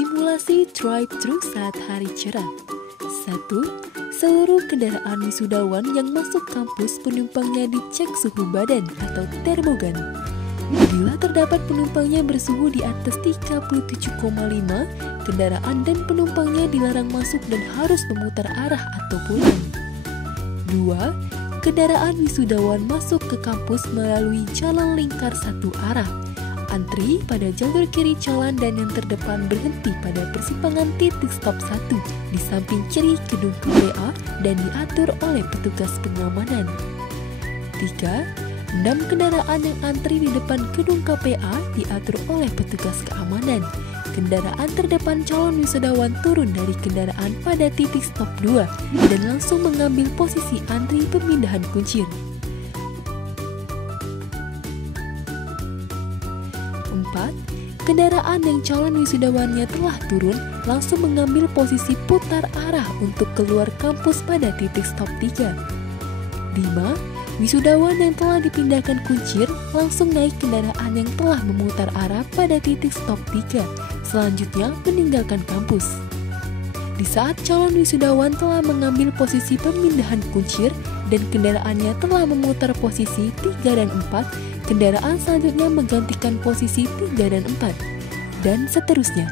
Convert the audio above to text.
Simulasi drive-thru saat hari cerah. 1. Seluruh kendaraan wisudawan yang masuk kampus penumpangnya dicek suhu badan atau termogan. Bila terdapat penumpangnya bersuhu di atas 37,5, kendaraan dan penumpangnya dilarang masuk dan harus memutar arah atau pulang. 2. Kendaraan wisudawan masuk ke kampus melalui jalan lingkar satu arah. Antri pada jalur kiri jalan dan yang terdepan berhenti pada persimpangan titik stop 1 di samping kiri gedung KPA dan diatur oleh petugas pengamanan. 3. 6 kendaraan yang antri di depan gedung KPA diatur oleh petugas keamanan. Kendaraan terdepan calon wisudawan turun dari kendaraan pada titik stop 2 dan langsung mengambil posisi antri pemindahan kuncir. 4. Kendaraan yang calon wisudawannya telah turun langsung mengambil posisi putar arah untuk keluar kampus pada titik stop 3. 5. Wisudawan yang telah dipindahkan kuncir langsung naik kendaraan yang telah memutar arah pada titik stop 3, selanjutnya meninggalkan kampus. Di saat calon wisudawan telah mengambil posisi pemindahan kuncir dan kendaraannya telah memutar posisi 3 dan 4, kendaraan selanjutnya menggantikan posisi 3 dan 4, dan seterusnya.